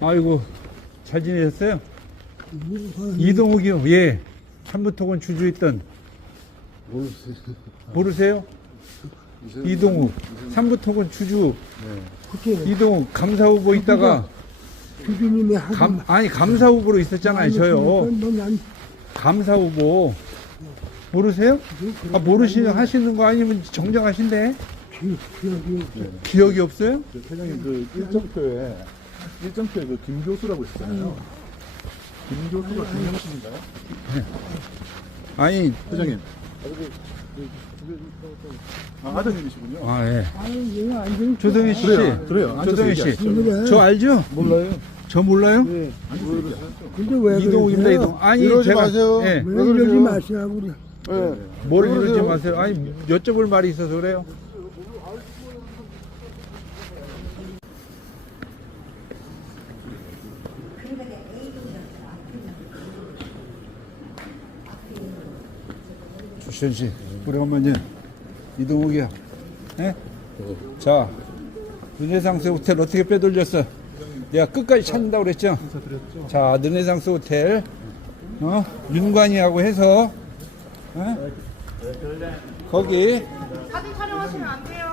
아이고, 잘 지내셨어요? 이동욱이요, 예. 참부토건 주주했던, 모르겠어요. 모르세요? 이동욱. 삼부토건 주주, 그렇게 이동욱, 감사 후보 있다가, 주주님이 하고 감, 아니, 감사 후보로 있었잖아요, 저요. 넌난 감사 후보. 모르세요? 아, 모르시는, 하시는 거 아니면 정정하신데? 기억이 기억이 없어요? 저 회장님 그 일정표에 일정표에 그 김교수라고 있잖아요. 김교수가 김영신인가요? 아니, 회장님. 아, 아드님이시군요. 아, 예. 아유 얘가 완전 조동희 씨. 그래요, 그래요. 앉아서 조동희 씨. 얘기하시죠. 그래. 저 알죠? 몰라요. 저 몰라요? 네. 앉아서 얘기하시죠. 근데 왜 이동욱입니다, 그러세요? 이동. 아니, 이러지 제가. 마세요. 예. 왜왜 이러지? 마시라고 그래 예. 뭘왜 이러지? 마세요. 아니, 여쭤볼 말이 있어서 그래요. 주시현 씨, 오래간만이야. 이동욱이야. 예? 자, 르네상스 호텔 어떻게 빼돌렸어? 내가 끝까지 찾는다고 그랬죠? 자, 르네상스 호텔, 어? 윤관이하고 해서, 어? 거기, 사진 촬영하시면 안 돼요.